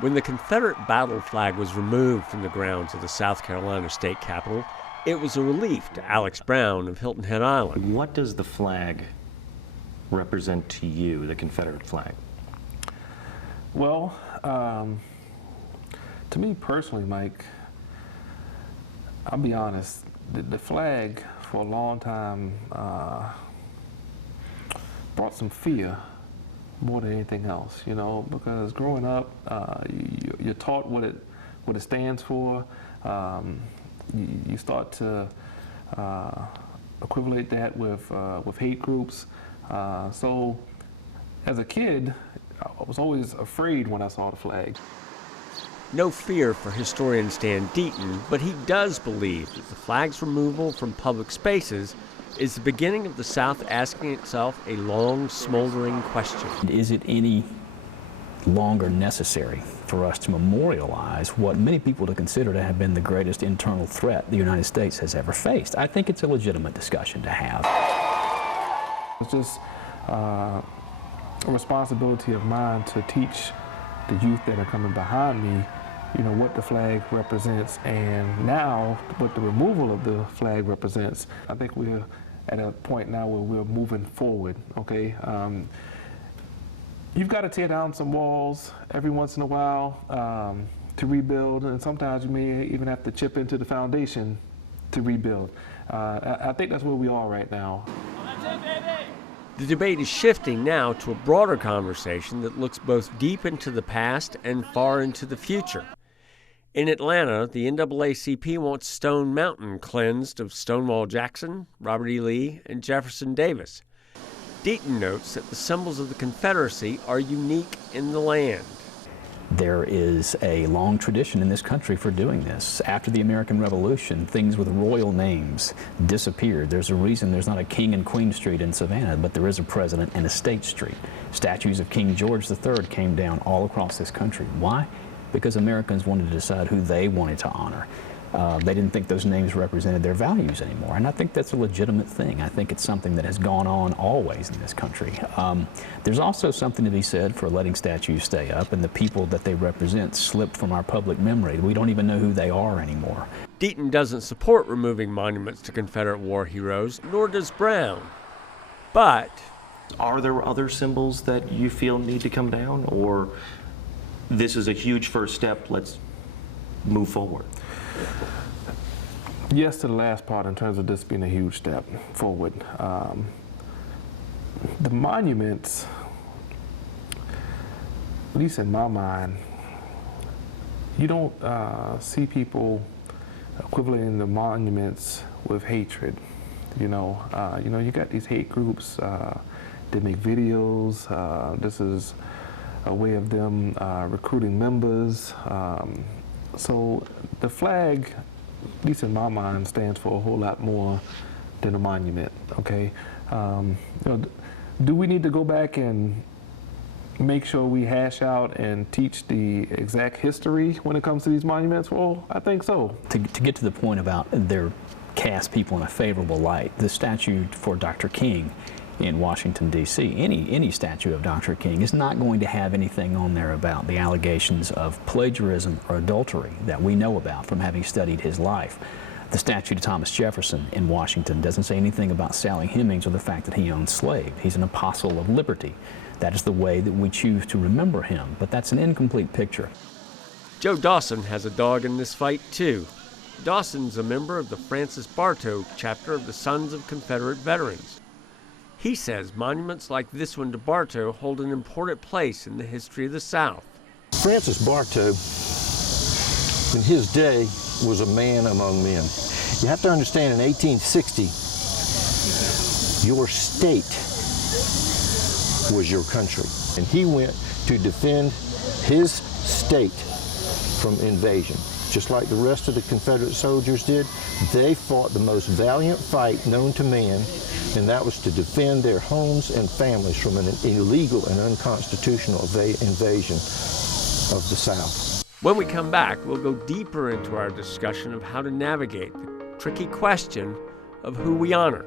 When the Confederate battle flag was removed from the grounds of the South Carolina state capitol, it was a relief to Alex Brown of Hilton Head Island. What does the flag represent to you, the Confederate flag? Well, to me personally, Mike, I'll be honest, the flag for a long time brought some fear more than anything else, you know, because growing up, you're taught what it stands for. You start to equivalent that with hate groups. So as a kid, I was always afraid when I saw the flag. No fear for historian Stan Deaton, but he does believe that the flag's removal from public spaces is the beginning of the South asking itself a long, smoldering question. Is it any longer necessary for us to memorialize what many people consider to have been the greatest internal threat the United States has ever faced? I think it's a legitimate discussion to have. It's just a responsibility of mine to teach the youth that are coming behind me, you know, what the flag represents, and now what the removal of the flag represents. I think we're at a point now where we're moving forward, okay? You've got to tear down some walls every once in a while to rebuild, and sometimes you may even have to chip into the foundation to rebuild. I think that's where we are right now. The debate is shifting now to a broader conversation that looks both deep into the past and far into the future. In Atlanta, the NAACP wants Stone Mountain cleansed of Stonewall Jackson, Robert E. Lee, and Jefferson Davis. Deaton notes that the symbols of the Confederacy are unique in the land. There is a long tradition in this country for doing this. After the American Revolution, things with royal names disappeared. There's a reason there's not a King and Queen Street in Savannah, but there is a President and a State Street. Statues of King George III came down all across this country. Why? Because Americans wanted to decide who they wanted to honor. They didn't think those names represented their values anymore, and I think that's a legitimate thing. I think it's something that has gone on always in this country. There's also something to be said for letting statues stay up and the people that they represent slip from our public memory. We don't even know who they are anymore. Deaton doesn't support removing monuments to Confederate war heroes, nor does Brown. But Are there other symbols that you feel need to come down, or this is a huge first step, let's move forward? Yes to the last part in terms of this being a huge step forward. The monuments, at least in my mind, you don't see people equating the monuments with hatred. You got these hate groups. They make videos. This is a way of them recruiting members. So the flag, at least in my mind, stands for a whole lot more than a monument, okay? Do we need to go back and make sure we hash out and teach the exact history when it comes to these monuments? Well, I think so. To get to the point about their cast people in a favorable light, the statue for Dr. King in Washington, D.C., any statue of Dr. King is not going to have anything on there about the allegations of plagiarism or adultery that we know about from having studied his life. The statue to Thomas Jefferson in Washington doesn't say anything about Sally Hemings or the fact that he owned slaves. He's an apostle of liberty. That is the way that we choose to remember him, but that's an incomplete picture. Joe Dawson has a dog in this fight, too. Dawson's a member of the Francis Bartow chapter of the Sons of Confederate Veterans. He says monuments like this one to Bartow hold an important place in the history of the South. Francis Bartow, in his day, was a man among men. You have to understand, in 1860, your state was your country. And he went to defend his state from invasion. Just like the rest of the Confederate soldiers did, they fought the most valiant fight known to man, and that was to defend their homes and families from an illegal and unconstitutional invasion of the South. When we come back, we'll go deeper into our discussion of how to navigate the tricky question of who we honor.